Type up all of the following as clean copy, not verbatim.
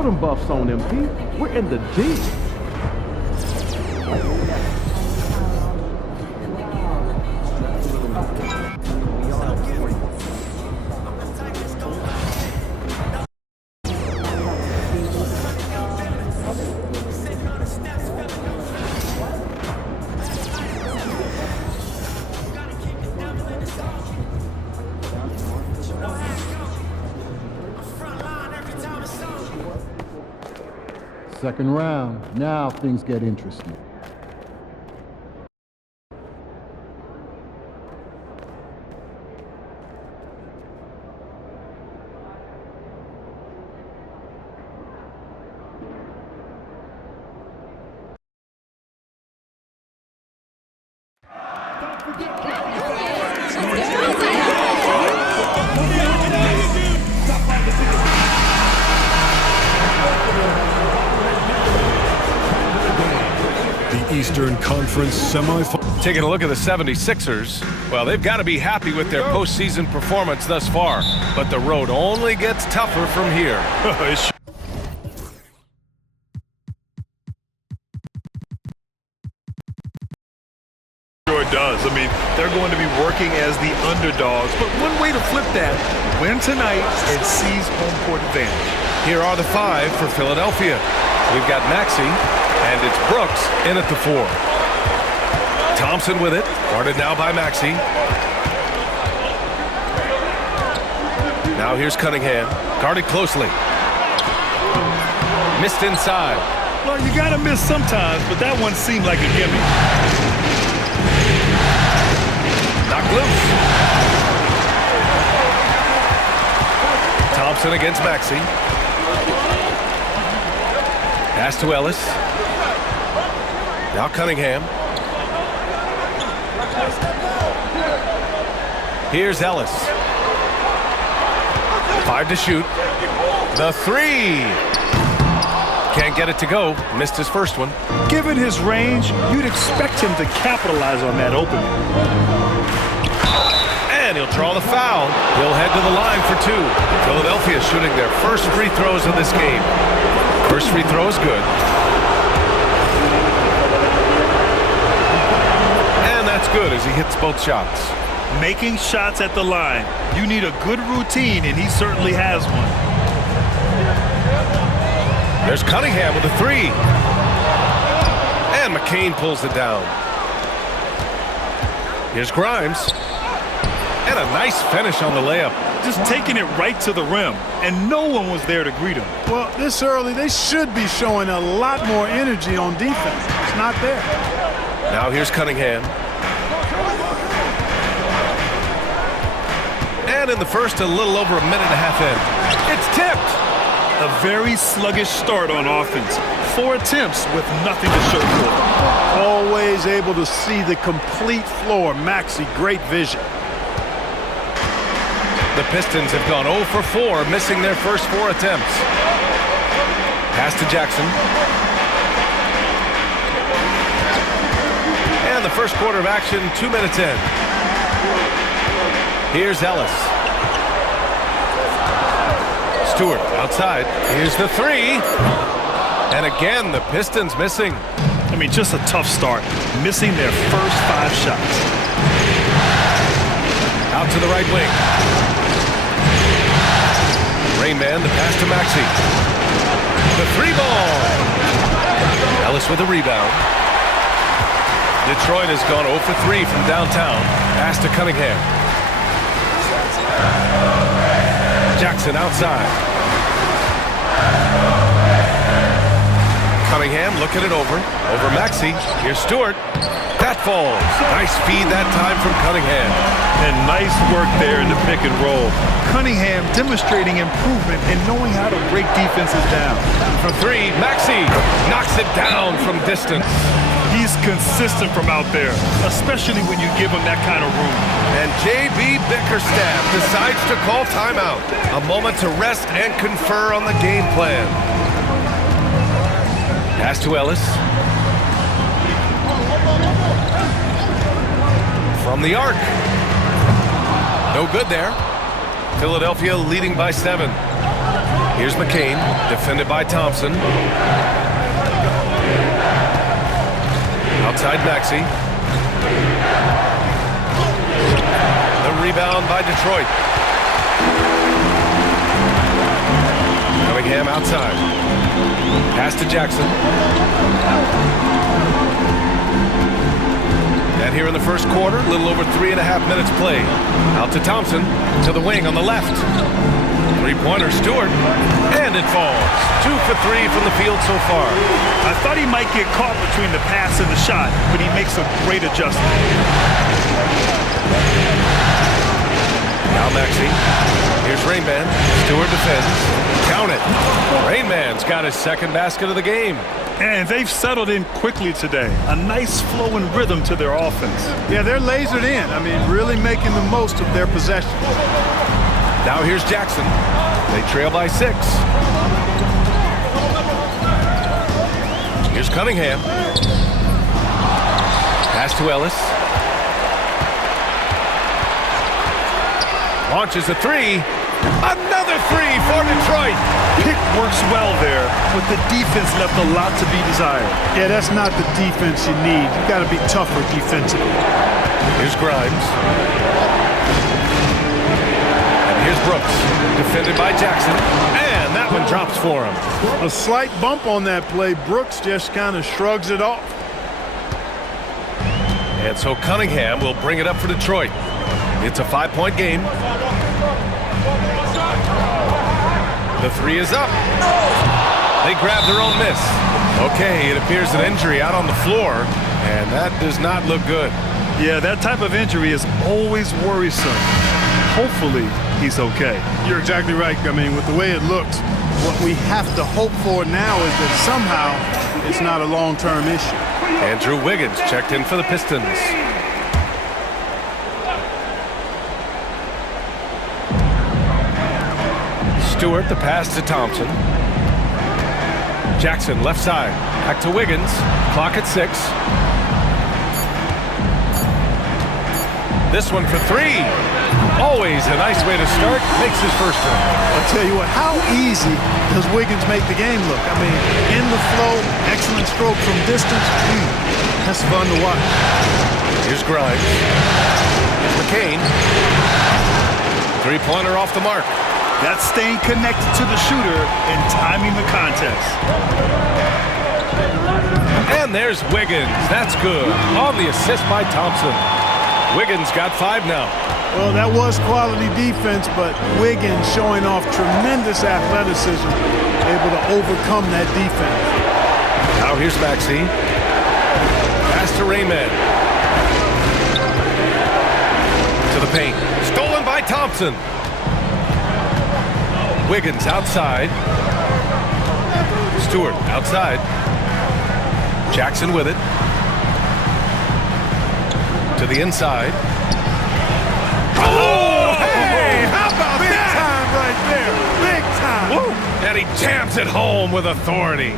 Throw them buffs on them, Pete. We're in the deep. Second round. Now things get interesting. Eastern Conference semifinal. Taking a look at the 76ers, well, they've got to be happy with their postseason performance thus far, but the road only gets tougher from here. Sure does. I mean, they're going to be working as the underdogs, but one way to flip that, win tonight and seize home court advantage. Here are the 5 for Philadelphia. We've got Maxey, and it's Brooks in at the 4. Thompson with it, guarded now by Maxey. Now here's Cunningham, guarded closely. Missed inside. Well, you got to miss sometimes, but that one seemed like a gimme. Knocked loose. Thompson against Maxey. Pass to Ellis. Now Cunningham. Here's Ellis. 5 to shoot. The 3. Can't get it to go. Missed his first one. Given his range, you'd expect him to capitalize on that opening. And he'll draw the foul. He'll head to the line for 2. Philadelphia shooting their first free throws of this game. First free throw is good. And that's good as he hits both shots. Making shots at the line. You need a good routine, and he certainly has one. There's Cunningham with a 3. And McCain pulls it down. Here's Grimes. And a nice finish on the layup. Just taking it right to the rim, and no one was there to greet him. Well, this early, they should be showing a lot more energy on defense. It's not there. Now here's Cunningham. And in the first, a little over a minute and a half in. It's tipped. A very sluggish start on offense. 4 attempts with nothing to show for it. Always able to see the complete floor. Maxey, great vision. The Pistons have gone 0 for 4, missing their first 4 attempts. Pass to Jackson. And the first quarter of action, 2 minutes in. Here's Ellis. Stewart outside. Here's the 3. And again, the Pistons missing. I mean, just a tough start. Missing their first 5 shots. Out to the right wing. Rain man, the pass to Maxey. The 3 ball. Ellis with a rebound. Detroit has gone 0 for 3 from downtown. Pass to Cunningham. Jackson outside. Cunningham looking it over. Over Maxey. Here's Stewart. That falls. Nice feed that time from Cunningham. And nice work there in the pick and roll. Cunningham demonstrating improvement in knowing how to break defenses down. From 3, Maxey knocks it down from distance. He's consistent from out there, especially when you give him that kind of room. And J.B. Bickerstaff decides to call timeout. A moment to rest and confer on the game plan. Pass to Ellis. From the arc. No good there. Philadelphia leading by 7. Here's McCain, defended by Thompson. Outside Maxey. The rebound by Detroit. Cunningham outside. Pass to Jackson. And here in the first quarter, a little over 3.5 minutes played. Out to Thompson, to the wing on the left. Three-pointer, Stewart, and it falls. 2 for 3 from the field so far. I thought he might get caught between the pass and the shot, but he makes a great adjustment. Now Maxey. Here's Rainman. Stewart defends. Count it. Rainman's got his second basket of the game. And they've settled in quickly today. A nice flow and rhythm to their offense. Yeah, they're lasered in. I mean, really making the most of their possession. Now here's Jackson. They trail by 6. Here's Cunningham. Pass to Ellis. Launches a 3. Another 3 for Detroit. Pick works well there, but the defense left a lot to be desired. Yeah, that's not the defense you need. You got to be tougher defensively. Here's Grimes. And here's Brooks, defended by Jackson. And that one drops for him. A slight bump on that play. Brooks just kind of shrugs it off. And so Cunningham will bring it up for Detroit. It's a 5-point game. The 3 is up. They grab their own miss. Okay, it appears an injury out on the floor, and that does not look good. Yeah, that type of injury is always worrisome. Hopefully, he's okay. You're exactly right. I mean, with the way it looks, what we have to hope for now is that somehow it's not a long-term issue. Andrew Wiggins checked in for the Pistons. Stewart, the pass to Thompson. Jackson, left side. Back to Wiggins. Clock at 6. This one for 3. Always a nice way to start. Makes his first one. I'll tell you what, how easy does Wiggins make the game look? I mean, in the flow, excellent stroke from distance. That's fun to watch. Here's Grimes. Here's McCain. Three-pointer off the mark. That's staying connected to the shooter and timing the contest. And there's Wiggins. That's good. On the assist by Thompson. Wiggins got 5 now. Well, that was quality defense, but Wiggins showing off tremendous athleticism, able to overcome that defense. Now here's Maxey. Pass to Rainman. To the paint. Stolen by Thompson. Wiggins outside. Stewart outside. Jackson with it. To the inside. Oh, hey! How about Big that? time right there. Big time. Woo! And he jams it home with authority.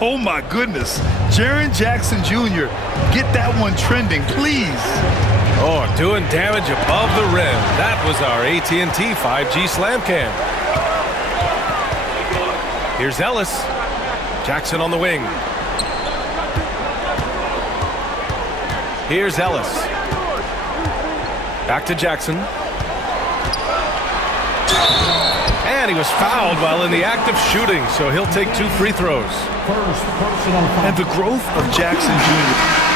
Oh, my goodness. Jaren Jackson Jr., get that one trending, please. Oh, doing damage above the rim. That was our AT&T 5G Slam Cam. Here's Ellis. Jackson on the wing. Here's Ellis. Back to Jackson. And he was fouled while in the act of shooting, so he'll take 2 free throws. And the growth of Jackson Jr.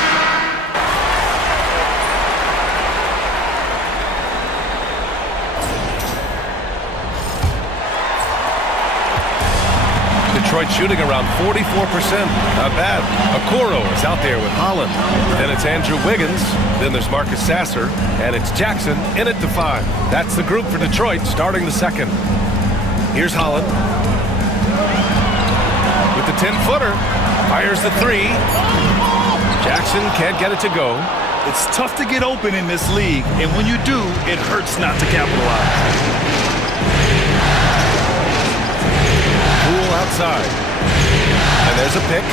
Detroit shooting around 44%. Not bad. Okoro is out there with Holland. Then it's Andrew Wiggins. Then there's Marcus Sasser. And it's Jackson in at the 5. That's the group for Detroit starting the second. Here's Holland. With the 10-footer. Fires the 3. Jackson can't get it to go. It's tough to get open in this league, and when you do, it hurts not to capitalize. Poole outside. And there's a pick.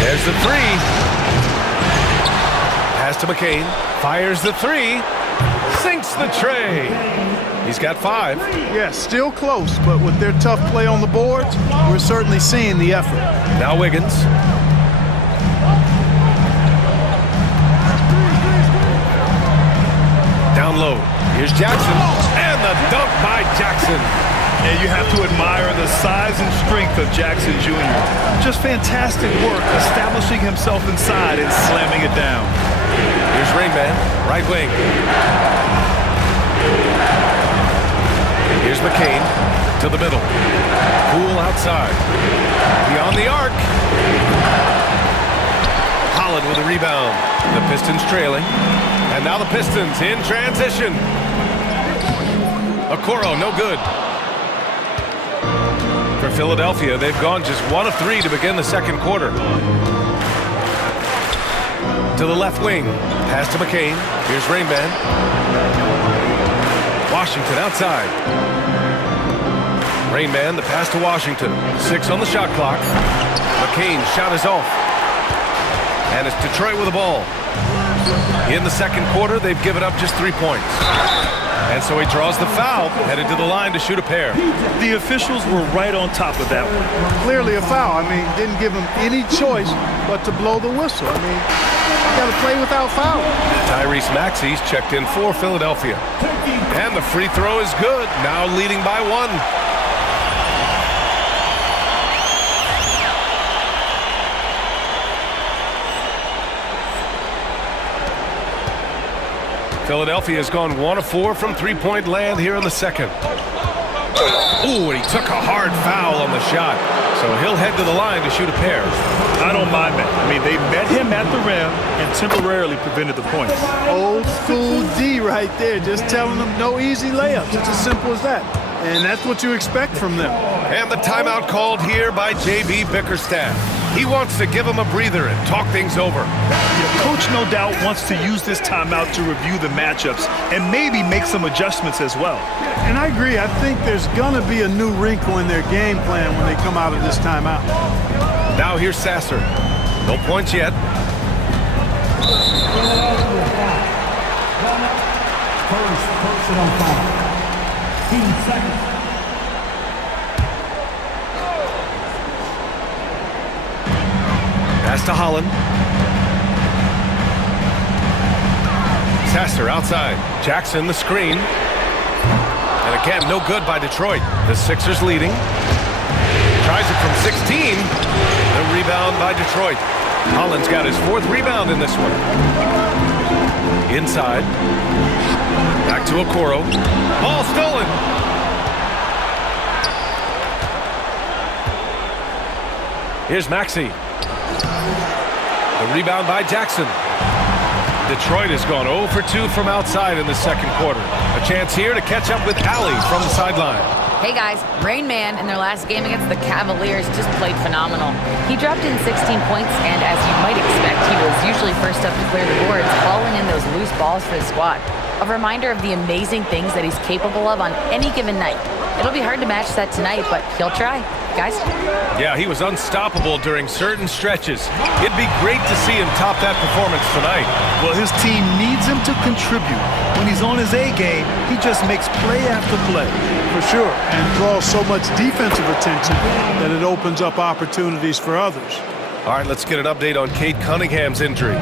There's the 3. Pass to McCain. Fires the 3. Sinks the tray. He's got 5. Yeah, still close, but with their tough play on the boards, we're certainly seeing the effort. Now Wiggins. Down low. Here's Jackson. And the dunk by Jackson. And you have to admire the size and strength of Jackson Jr. Just fantastic work establishing himself inside and slamming it down. Here's Rain Man, right wing. Here's McCain to the middle. Poole outside. Beyond the arc. Holland with a rebound. The Pistons trailing. And now the Pistons in transition. Okoro, no good. For Philadelphia, they've gone just 1 of 3 to begin the second quarter. To the left wing. Pass to McCain. Here's Rain Man. Washington outside. Rain Man, the pass to Washington. 6 on the shot clock. McCain's shot is off. And it's Detroit with the ball. In the second quarter, they've given up just 3 points. And so he draws the foul, headed to the line to shoot a pair. The officials were right on top of that one. Clearly a foul. I mean, didn't give him any choice but to blow the whistle. I mean, you got to play without foul. Tyrese Maxey's checked in for Philadelphia. And the free throw is good, now leading by 1. Philadelphia has gone 1 of 4 from three-point land here in the second. Ooh, and he took a hard foul on the shot. So he'll head to the line to shoot a pair. I don't mind that. I mean, they met him at the rim and temporarily prevented the points. Old school D right there, just telling them no easy layups. It's as simple as that. And that's what you expect from them. And the timeout called here by J.B. Bickerstaff. He wants to give him a breather and talk things over. Coach, no doubt, wants to use this timeout to review the matchups and maybe make some adjustments as well. And I agree. I think there's going to be a new wrinkle in their game plan when they come out of this timeout. Now here's Sasser. No points yet. First personal foul. 15 seconds. Pass to Holland. Sasser outside. Jackson the screen. And again, no good by Detroit. The Sixers leading. Tries it from 16. The rebound by Detroit. Holland's got his 4th rebound in this one. Inside. Back to Okoro. Ball stolen. Here's Maxey. The rebound by Jackson. Detroit has gone 0 for 2 from outside in the second quarter. A chance here to catch up with Allie from the sideline. Hey guys, Rain Man in their last game against the Cavaliers just played phenomenal. He dropped in 16 points, and as you might expect, he was usually first up to clear the boards, hauling in those loose balls for the squad. A reminder of the amazing things that he's capable of on any given night. It'll be hard to match that tonight, but he'll try. Guys? Yeah, he was unstoppable during certain stretches. It'd be great to see him top that performance tonight. Well, his team needs him to contribute. When he's on his A game, he just makes play after play. For sure, and draws so much defensive attention that it opens up opportunities for others. All right, let's get an update on Cade Cunningham's injury.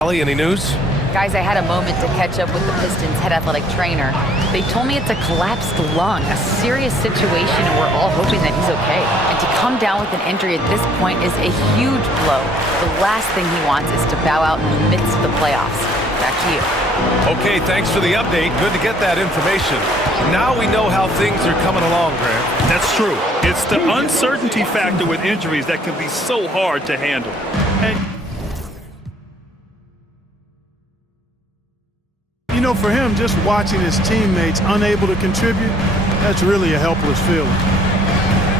Allie, any news? Guys, I had a moment to catch up with the Pistons head athletic trainer. They told me it's a collapsed lung, a serious situation, and we're all hoping that he's okay. And to come down with an injury at this point is a huge blow. The last thing he wants is to bow out in the midst of the playoffs. Back to you. Okay, thanks for the update. Good to get that information. Now we know how things are coming along, Grant. That's true. It's the uncertainty factor with injuries that can be so hard to handle. And you know, for him, just watching his teammates unable to contribute, that's really a helpless feeling.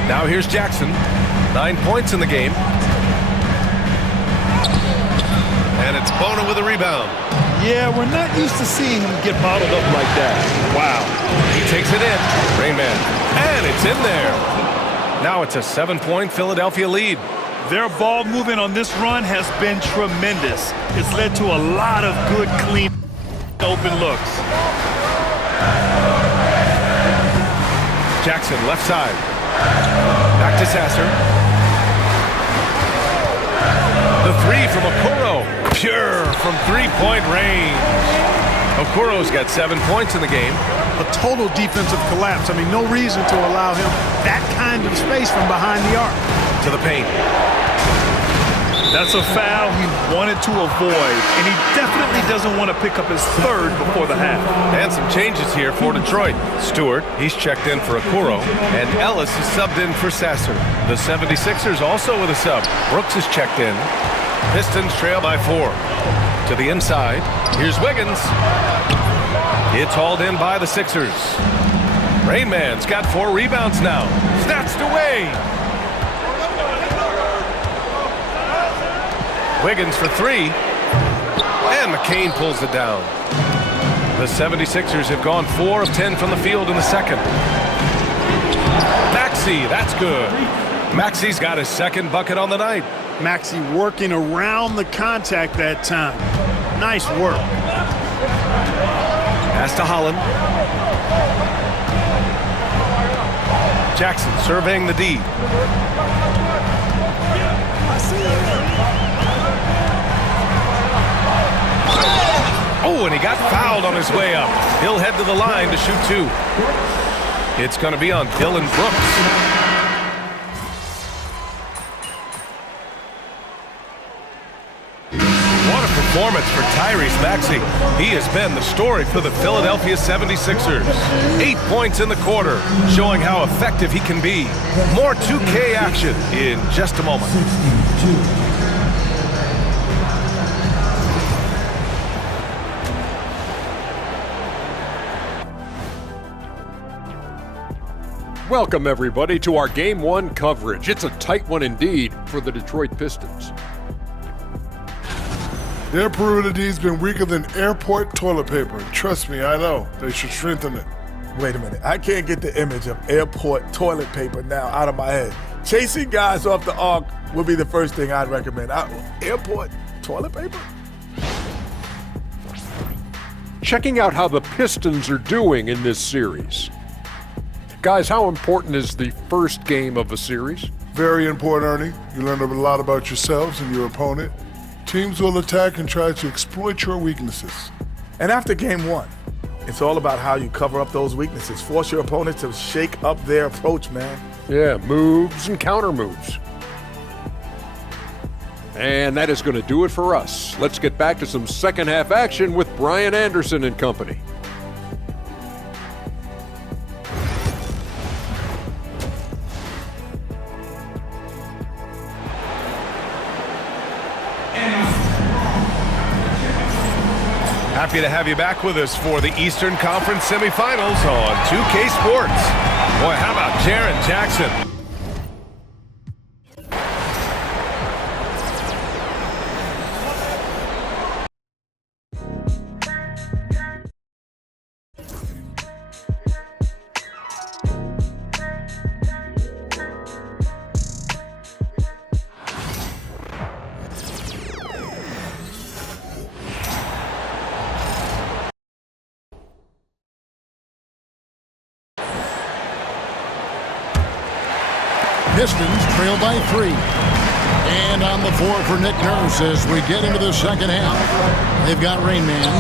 Now here's Jackson. 9 points in the game. And it's Bona with a rebound. yeah, we're not used to seeing him get bottled up like that. Wow. He takes it in. Rain Man. And it's in there. Now it's a 7-point Philadelphia lead. Their ball movement on this run has been tremendous. It's led to a lot of good, clean, open looks. Jackson, left side. Back to Sasser. The three from Okoro. Pure from three-point range. Okoro's got 7 points in the game. A total defensive collapse. I mean, no reason to allow him that kind of space from behind the arc. To the paint. That's a foul he wanted to avoid, and he definitely doesn't want to pick up his third before the half. And some changes here for Detroit. Stewart, he's checked in for Okoro, and Ellis is subbed in for Sasser. The 76ers also with a sub. Brooks is checked in. Pistons trail by 4. To the inside, here's Wiggins. It's hauled in by the Sixers. Rain Man's got 4 rebounds now. Snatched away. Wiggins for 3. And McCain pulls it down. The 76ers have gone 4 of 10 from the field in the second. Maxey, that's good. Maxey's got his second bucket on the night. Maxey working around the contact that time. Nice work. Pass to Holland. Jackson surveying the D. Oh, and he got fouled on his way up. He'll head to the line to shoot 2. It's going to be on Dylan Brooks. What a performance for Tyrese Maxey. He has been the story for the Philadelphia 76ers. 8 points in the quarter, showing how effective he can be. More 2K action in just a moment. 62. Welcome, everybody, to our Game 1 coverage. It's a tight one indeed for the Detroit Pistons. Their perimeter D's been weaker than airport toilet paper. Trust me, I know. They should strengthen it. Wait a minute. I can't get the image of airport toilet paper now out of my head. Chasing guys off the arc would be the first thing I'd recommend. Airport toilet paper? Checking out how the Pistons are doing in this series. Guys, how important is the first game of a series? Very important, Ernie. You learn a lot about yourselves and your opponent. Teams will attack and try to exploit your weaknesses. And after game 1, it's all about how you cover up those weaknesses. Force your opponent to shake up their approach, man. Yeah, moves and counter moves. And that is going to do it for us. Let's get back to some second half action with Brian Anderson and company. Happy to have you back with us for the Eastern Conference semifinals on 2K Sports. Boy, how about Jaren Jackson? Pistons trail by 3. And on the floor for Nick Nurse as we get into the second half. They've got Rain Man.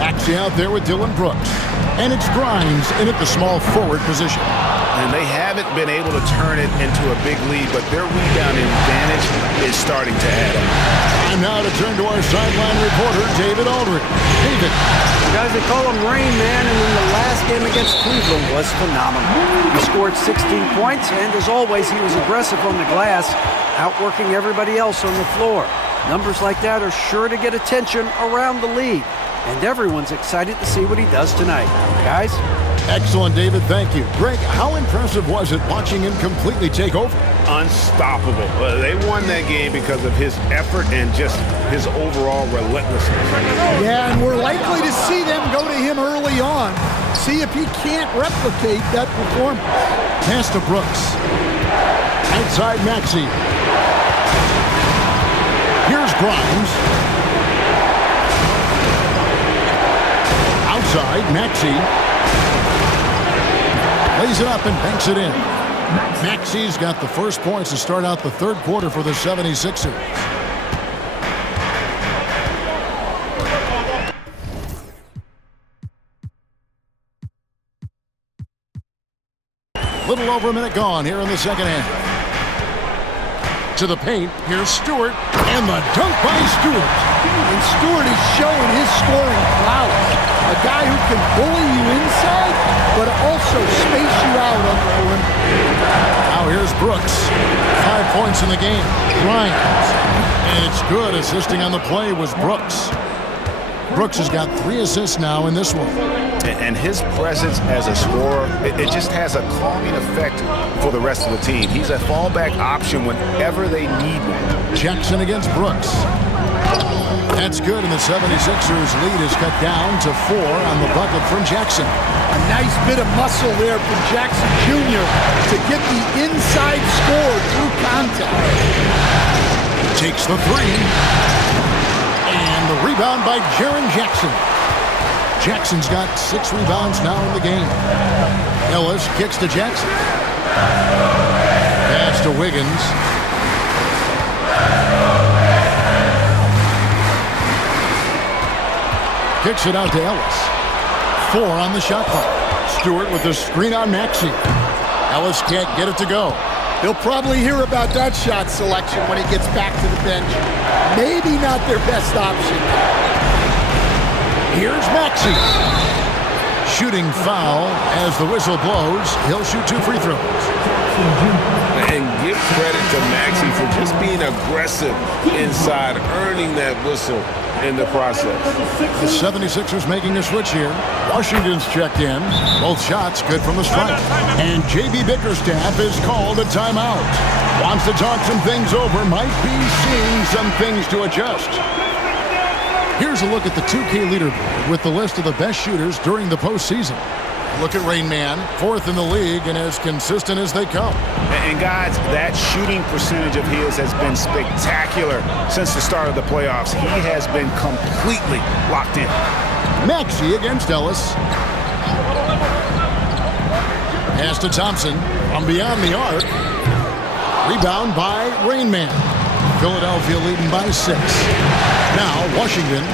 Maxey out there with Dylan Brooks. And it's Grimes in at the small forward position. And they haven't been able to turn it into a big lead, but their rebounding advantage is starting to add up. And now to turn to our sideline reporter, David Aldridge. David. Guys, they call him Rain Man, and in the last game against Cleveland was phenomenal. He scored 16 points, and as always, he was aggressive on the glass, outworking everybody else on the floor. Numbers like that are sure to get attention around the league, and everyone's excited to see what he does tonight. Guys? Excellent, David. Thank you. Greg, how impressive was it watching him completely take over? Unstoppable. They won that game because of his effort and just his overall relentlessness. Yeah, and we're likely to see them go to him early on. See if he can't replicate that performance. Pass to Brooks. Outside Maxey. Here's Grimes. Outside, Maxey. Lays it up and banks it in. Maxey's got the first points to start out the third quarter for the 76ers. Little over a minute gone here in the second half. To the paint, here's Stewart, and the dunk by Stewart. And Stewart is showing his scoring prowess. A guy who can bully you inside, but also space you out on the perimeter. Now here's Brooks. 5 points in the game. Bryant. And it's good. Assisting on the play was Brooks. Brooks has got 3 assists now in this one. And his presence as a scorer, it just has a calming effect for the rest of the team. He's a fallback option whenever they need one. Jackson against Brooks. That's good, and the 76ers lead is cut down to 4 on the bucket from Jackson. A nice bit of muscle there from Jackson Jr. to get the inside score through contact. Takes the 3. And the rebound by Jaren Jackson. Jackson's got 6 rebounds now in the game. Ellis kicks to Jackson. Pass to Wiggins. Kicks it out to Ellis. 4 on the shot clock. Stewart with the screen on Maxey. Ellis can't get it to go. He'll probably hear about that shot selection when he gets back to the bench. Maybe not their best option. Here's Maxey. Shooting foul as the whistle blows. He'll shoot 2 free throws. And give credit to Maxey for just being aggressive inside, earning that whistle in the process. The 76ers making a switch here. Washington's checked in. Both shots good from the stripe. And J.B. Bickerstaff is called a timeout. Wants to talk some things over. Might be seeing some things to adjust. Here's a look at the 2K leaderboard with the list of the best shooters during the postseason. Look at Rain Man, 4th in the league and as consistent as they come. And guys, that shooting percentage of his has been spectacular since the start of the playoffs. He has been completely locked in. Maxey against Ellis. Pass to Thompson from beyond the arc. Rebound by Rain Man. Philadelphia leading by 6. Now Washington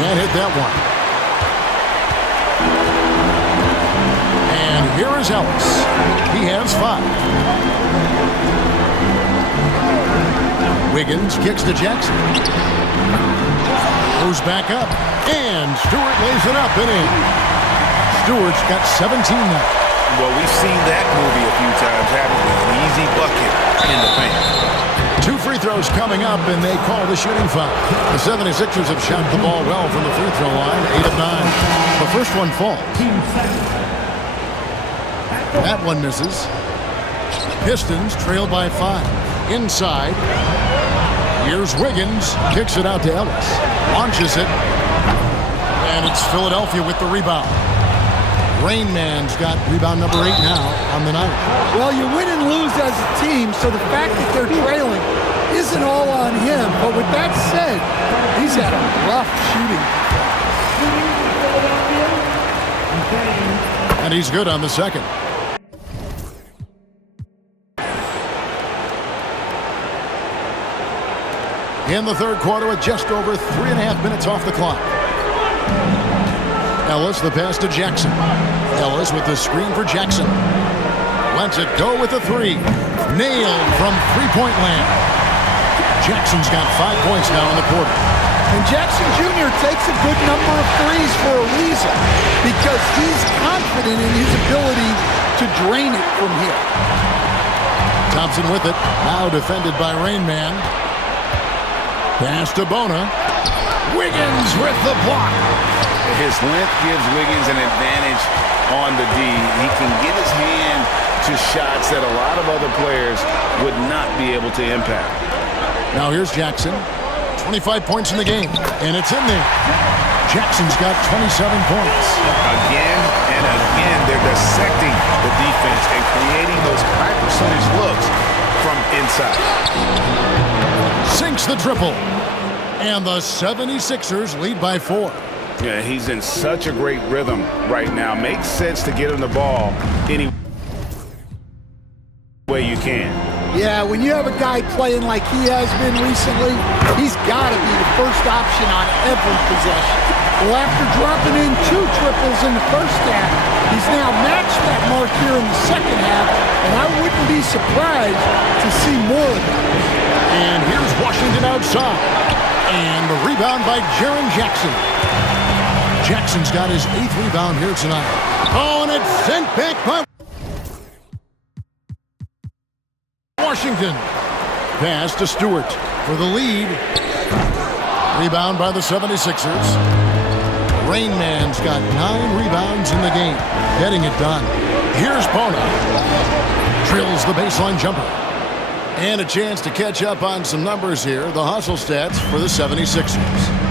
can't hit that one. And here is Ellis. He has 5. Wiggins kicks to Jackson. Goes back up. And Stewart lays it up and in. Stewart's got 17 now. Well, we've seen that movie a few times, haven't we? An easy bucket in the paint. 2 free throws coming up, and they call the shooting foul. The 76ers have shot the ball well from the free throw line, 8 of 9. The first one falls. That one misses. Pistons trail by 5. Inside. Here's Wiggins. Kicks it out to Ellis. Launches it. And it's Philadelphia with the rebound. Rain Man's got rebound number 8 now on the night. Well, you win and lose as a team, so the fact that they're trailing isn't all on him. But with that said, he's had a rough shooting. And he's good on the second. In the third quarter with just over 3.5 minutes off the clock. Ellis, the pass to Jackson. Ellis with the screen for Jackson. Lets it go with the 3. Nailed from three-point land. Jackson's got 5 points now in the quarter. And Jackson Jr. takes a good number of threes for a reason, because he's confident in his ability to drain it from here. Thompson with it. Now defended by Rain Man. Pass to Bona. Wiggins with the block. His length gives Wiggins an advantage on the D. He can get his hand to shots that a lot of other players would not be able to impact. Now here's Jackson. 25 points in the game, and it's in there. Jackson's got 27 points. Again and again, they're dissecting the defense and creating those high percentage looks from inside. inside. Sinks the triple. And the 76ers lead by 4. Yeah, he's in such a great rhythm right now. Makes sense to get him the ball any way you can. Yeah, when you have a guy playing like he has been recently, he's got to be the first option on every possession. Well, after dropping in 2 triples in the first half, he's now matched that mark here in the second half, and I wouldn't be surprised to see more of that. And here's Washington outside. And the rebound by Jaren Jackson. Jackson's got his 8th rebound here tonight. Oh, and it's sent back by Washington. Pass to Stewart for the lead. Rebound by the 76ers. Rain Man's got 9 rebounds in the game. Getting it done. Here's Bona. Drills the baseline jumper. And a chance to catch up on some numbers here. The hustle stats for the 76ers.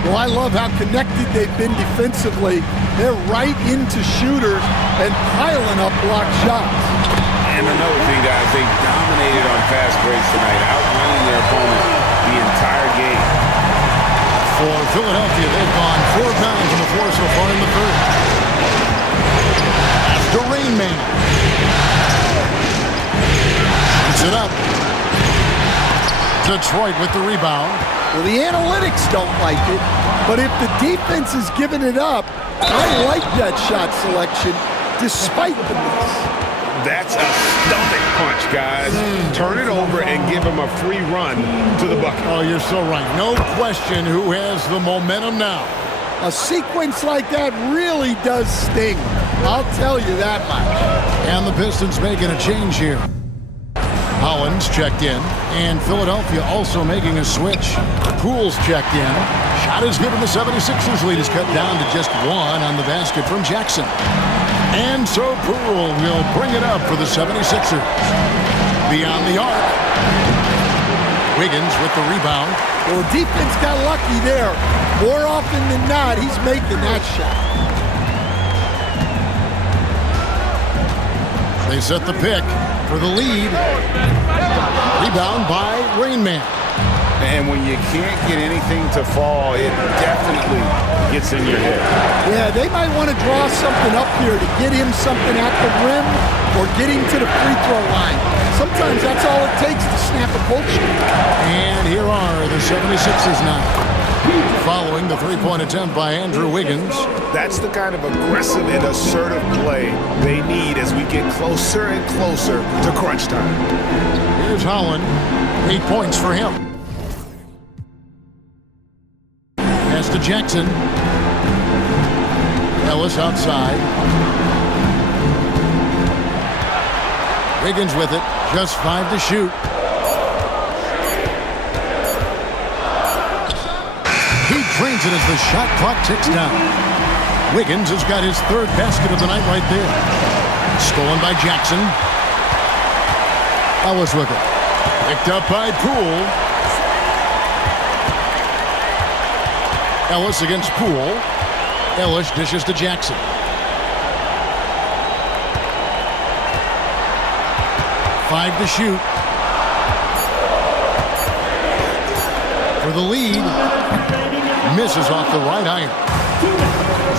Well, I love how connected they've been defensively. They're right into shooters and piling up block shots. And another thing, guys, they dominated on fast breaks tonight, outrunning their opponent the entire game. For Philadelphia, they've gone 4 times on the floor so far in the third. After Rain Man. Shoots it up. Detroit with the rebound. Well, the analytics don't like it, but if the defense is giving it up, I like that shot selection despite the miss. That's a stomach punch, guys. Turn it over and give him a free run to the bucket. Oh, you're so right. No question who has the momentum now. A sequence like that really does sting. I'll tell you that much. And the Pistons making a change here. Hollins checked in, and Philadelphia also making a switch. Poole's checked in. Shot is good, and the 76ers lead is cut down to just 1 on the basket from Jackson. And so Poole will bring it up for the 76ers. Beyond the arc. Wiggins with the rebound. Well, defense got lucky there. More often than not, he's making that shot. They set the pick for the lead. Rebound by Rain Man. And when you can't get anything to fall, it definitely gets in your head. Yeah, they might want to draw something up here to get him something at the rim or get him to the free throw line. Sometimes that's all it takes to snap a cold streak. And here are the 76ers now. Following the three-point attempt by Andrew Wiggins. That's the kind of aggressive and assertive play they need as we get closer and closer to crunch time. Here's Holland. 8 points for him. Pass to Jackson. Ellis outside. Wiggins with it. Just 5 to shoot. He drains it as the shot clock ticks down. Wiggins has got his 3rd basket of the night right there. Stolen by Jackson. Ellis with it. Picked up by Poole. Ellis against Poole. Ellis dishes to Jackson. Five to shoot. For the lead. Misses off the right iron.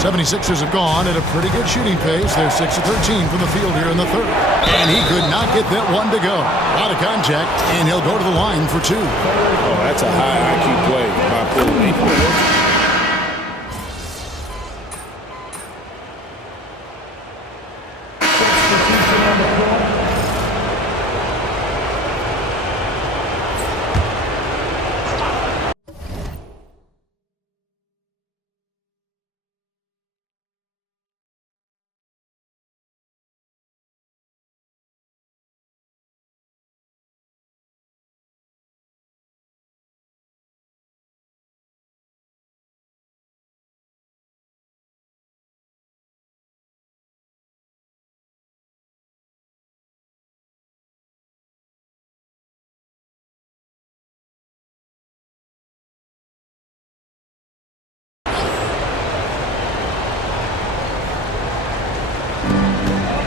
76ers have gone at a pretty good shooting pace. They're 6 of 13 from the field here in the third. And he could not get that one to go. Out of contact, and he'll go to the line for 2. Oh, that's a high IQ play by Poole.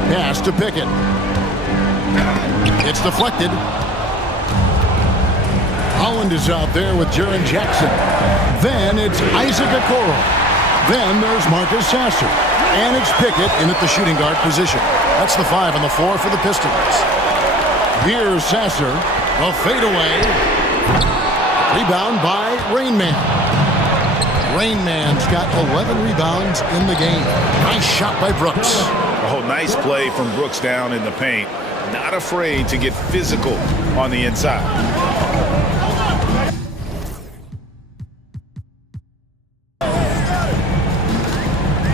Pass to Pickett. It's deflected. Holland is out there with Jaren Jackson. Then it's Isaac Okoro. Then there's Marcus Sasser. And it's Pickett in at the shooting guard position. That's the 5 on the floor for the Pistons. Here's Sasser. A fadeaway. Rebound by Rain Man. Rain Man's got 11 rebounds in the game. Nice shot by Brooks. Oh, nice play from Brooks down in the paint. Not afraid to get physical on the inside.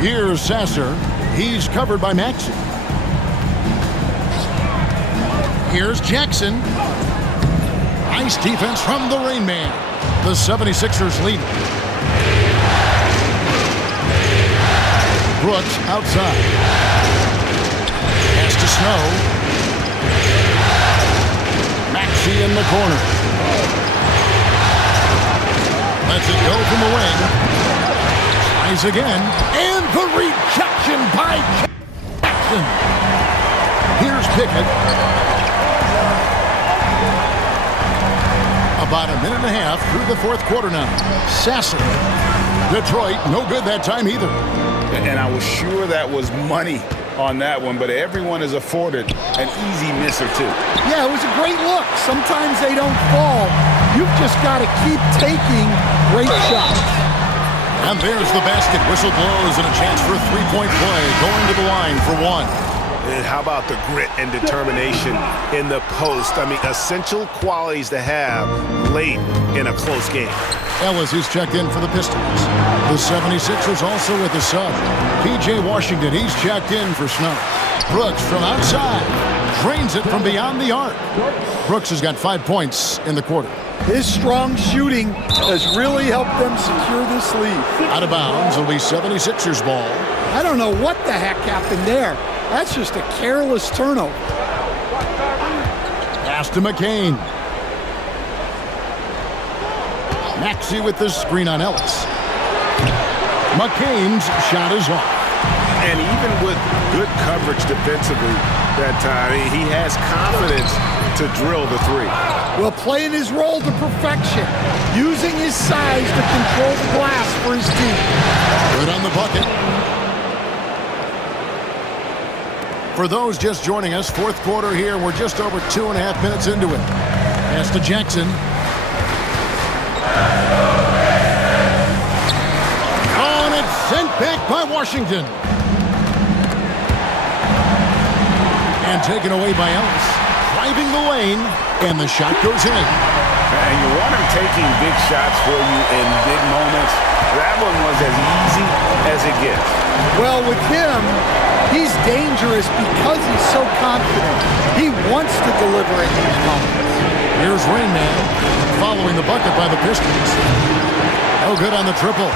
Here's Sasser. He's covered by Maxey. Here's Jackson. Nice defense from the Rain Man. The 76ers lead. Brooks outside. Pass to Snow. Maxey in the corner. Lets it go from the wing. Tries again. And the rejection by Jackson. Here's Pickett. About a minute and a half through the fourth quarter now. Sasser. Detroit, no good that time either. And I was sure that was money on that one, but everyone is afforded an easy miss or two. Yeah, it was a great look. Sometimes they don't fall. You've just got to keep taking great shots. And there's the basket. Whistle blows and a chance for a three-point play. Going to the line for one. And how about the grit and determination in the post? I mean, essential qualities to have late in a close game. Ellis is checked in for the Pistons. The 76ers also with the sub. P.J. Washington, he's checked in for Snow. Brooks from outside. Drains it from beyond the arc. Brooks has got 5 points in the quarter. His strong shooting has really helped them secure this lead. Out of bounds, it'll be 76ers ball. I don't know what the heck happened there. That's just a careless turnover. Pass to McCain. Maxey with the screen on Ellis. McCain's shot is off. And even with good coverage defensively that time, he has confidence to drill the three. Well, playing his role to perfection, using his size to control the glass for his team. Good on the bucket. For those just joining us, fourth quarter here. We're just over 2.5 minutes into it. Pass to Jackson. Oh, and it's sent back by Washington. And taken away by Ellis. Driving the lane, and the shot goes in. And you want him taking big shots for you in big moments. That one was as easy as it gets. Well, with him, he's dangerous because he's so confident. He wants to deliver in these moments. Here's Rain Man following the bucket by the Pistons. No good on the triple.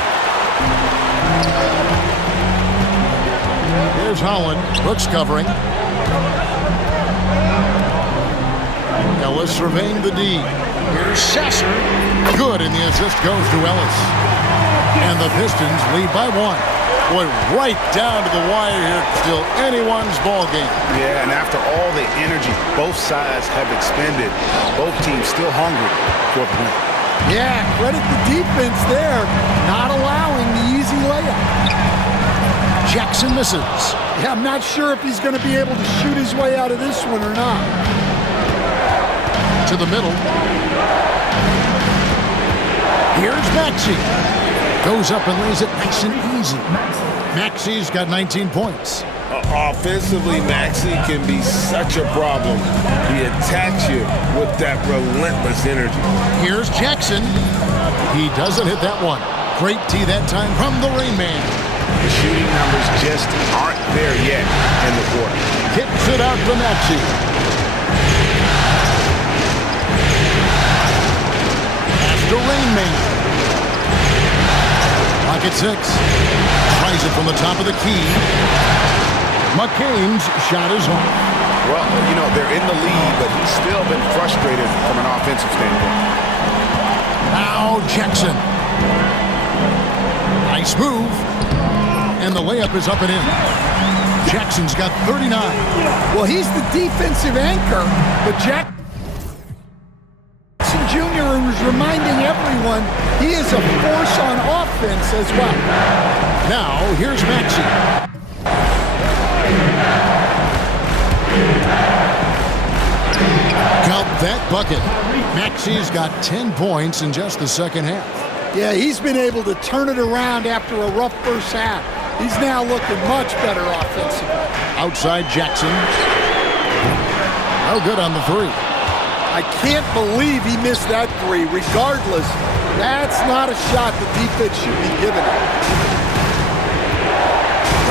Here's Holland. Brooks covering. Ellis surveying the D. Here's Sasser. Good, and the assist goes to Ellis. And the Pistons lead by 1. Boy, right down to the wire here. Still anyone's ball game. Yeah, and after all the energy both sides have expended, both teams still hungry for the win. Yeah, credit the defense there, not allowing the easy layup. Jackson misses. Yeah, I'm not sure if he's going to be able to shoot his way out of this one or not. To the middle. Here's Maxey. Goes up and lays it nice and easy. Maxey's got 19 points. Offensively, Maxey can be such a problem. He attacks you with that relentless energy. Here's Jackson. He doesn't hit that one. Great tee that time from the Rain Man. The shooting numbers just aren't there yet in the quarter. Kicks it out to Maxey. After Rain Man. Pocket 6. Tries it from the top of the key. McCain's shot is off. Well, you know, they're in the lead, but he's still been frustrated from an offensive standpoint. Now Jackson. Nice move. And the layup is up and in. Jackson's got 39. Well, he's the defensive anchor, but Jackson Jr. He's reminding everyone he is a force on offense as well. Now, here's Maxey. Count that bucket. Maxey's got 10 points in just the second half. Yeah, he's been able to turn it around after a rough first half. He's now looking much better offensively. Outside Jackson. No good on the three. I can't believe he missed that three. Regardless, that's not a shot the defense should be giving him.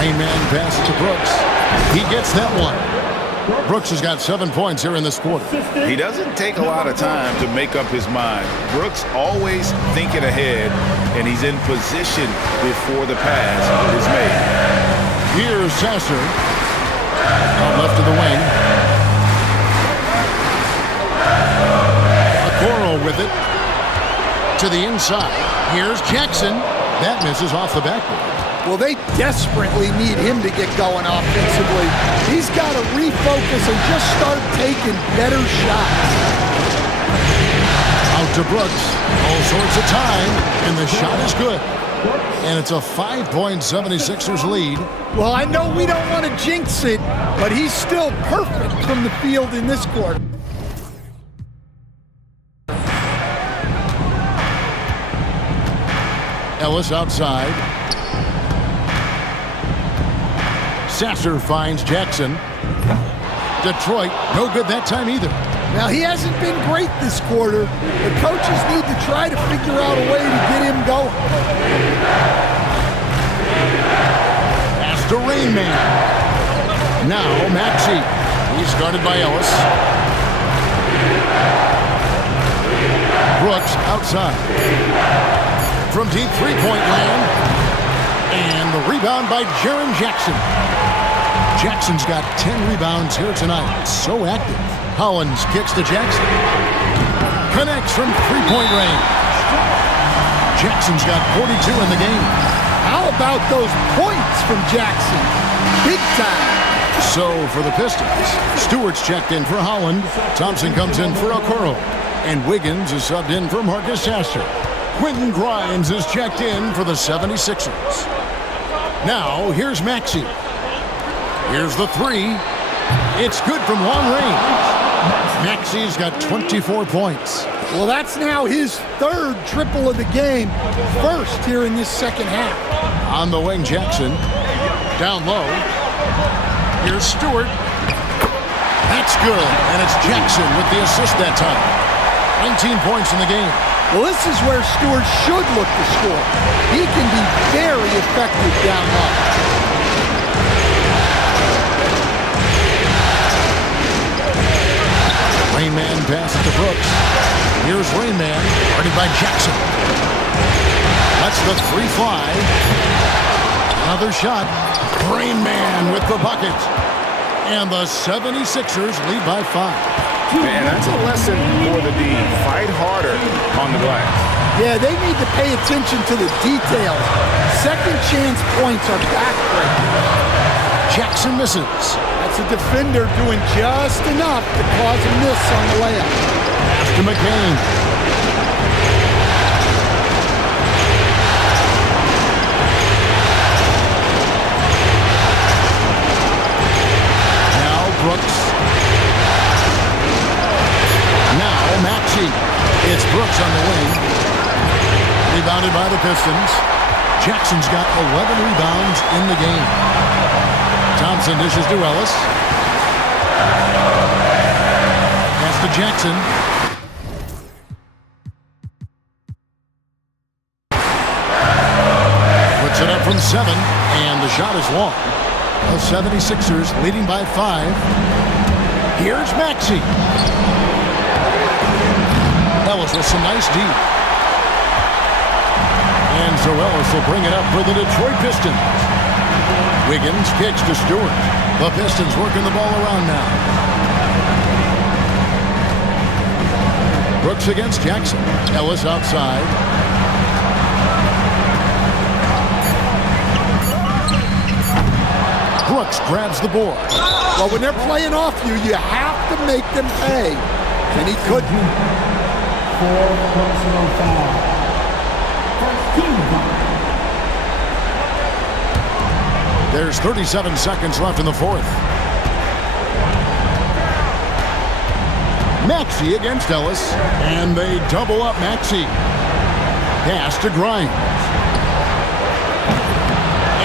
Rain Man passes to Brooks. He gets that one. Brooks has got 7 points here in this quarter. He doesn't take a lot of time to make up his mind. Brooks always thinking ahead, and he's in position before the pass is made. Here's Sasser. Out left of the wing. Okoro with it. To the inside. Here's Jackson. That misses off the backboard. Well, they desperately need him to get going offensively. He's got to refocus and just start taking better shots. Out to Brooks. All sorts of time, and the shot is good. And it's a 5-point 76ers lead. Well, I know we don't want to jinx it, but he's still perfect from the field in this quarter. Ellis outside. Sasser finds Jackson. Detroit, no good that time either. Now, he hasn't been great this quarter. The coaches need to try to figure out a way to get him going. Pass to Rain Man. Now, Maxey. He's guarded by Ellis. Brooks outside. From deep three-point land. And the rebound by Jaren Jackson. Jackson's got 10 rebounds here tonight. So active. Hollins kicks to Jackson. Connects from three-point range. Jackson's got 42 in the game. How about those points from Jackson? Big time. So for the Pistons, Stewart's checked in for Holland. Thompson comes in for Okoro. And Wiggins is subbed in for Marcus Sasser. Quentin Grimes is checked in for the 76ers. Now, here's Maxey. Here's the three. It's good from long range. Maxey's got 24 points. Well, that's now his third triple of the game. First here in this second half. On the wing, Jackson. Down low. Here's Stewart. That's good. And it's Jackson with the assist that time. 19 points in the game. Well, this is where Stewart should look to score. He can be very effective down low. Rain Man passes to Brooks. Here's Rain Man, guarded by Jackson. That's the three fly. Another shot. Rain Man with the bucket. And the 76ers lead by 5. Man, that's a lesson for the D. Fight harder on the glass. Yeah, they need to pay attention to the details. Second chance points are backbreaking. Jackson misses. That's a defender doing just enough to cause a miss on the layup. Pass to McCain. Now Brooks. Now Maxey. It's Brooks on the wing. Rebounded by the Pistons. Jackson's got 11 rebounds in the game. Thompson dishes to Ellis. Pass to Jackson. Puts it up from 7, and the shot is long. The 76ers leading by 5. Here's Maxey. Ellis with some nice D. And so Ellis will bring it up for the Detroit Pistons. Wiggins kicks to Stewart. The Pistons working the ball around now. Brooks against Jackson. Ellis outside. Brooks grabs the board. Well, when they're playing off you, you have to make them pay. And he couldn't. 4 personal foul. First team foul. There's 37 seconds left in the fourth. Maxey against Ellis, and they double up Maxey. Pass to Grimes.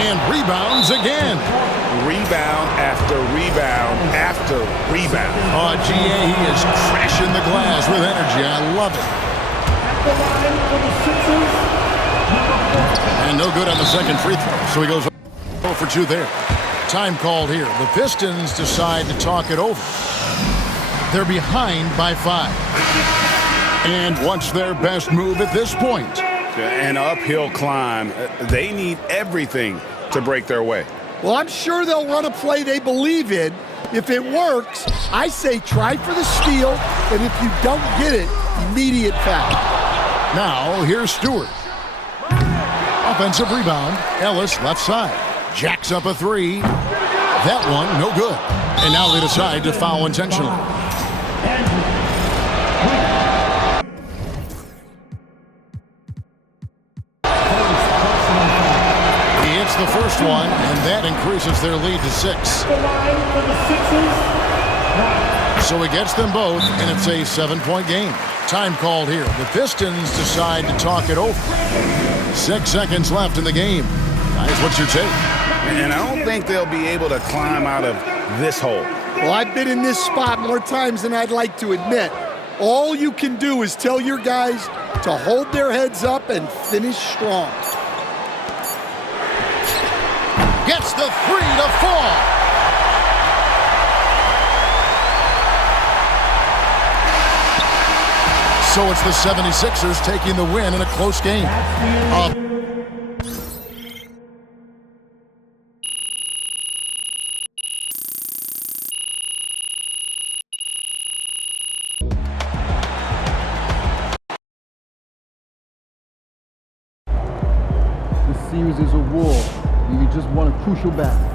And rebounds again. Rebound after rebound after rebound. Oh, GA, he is crashing the glass with energy. I love it. And no good on the second free throw, so he goes 0 for 2 there. Time called here. The Pistons decide to talk it over. They're behind by 5. And what's their best move at this point? An uphill climb. They need everything to break their way. Well, I'm sure they'll run a play they believe in. If it works, I say try for the steal, and if you don't get it, immediate foul. Now, here's Stewart. Offensive rebound. Ellis, left side. Jacks up a 3. That one, no good. And now they decide to foul intentionally. He hits the first one, and that increases their lead to 6. So he gets them both, and it's a 7-point game. Time called here. The Pistons decide to talk it over. 6 seconds left in the game. Guys, what's your take? And I don't think they'll be able to climb out of this hole. Well, I've been in this spot more times than I'd like to admit. All you can do is tell your guys to hold their heads up and finish strong. Gets the 3 to fall. So it's the 76ers taking the win in a close game. This series is a war. You just won a crucial battle.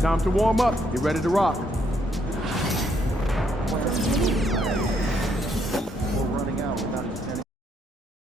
Time to warm up. Get ready to rock. We're running out without extending.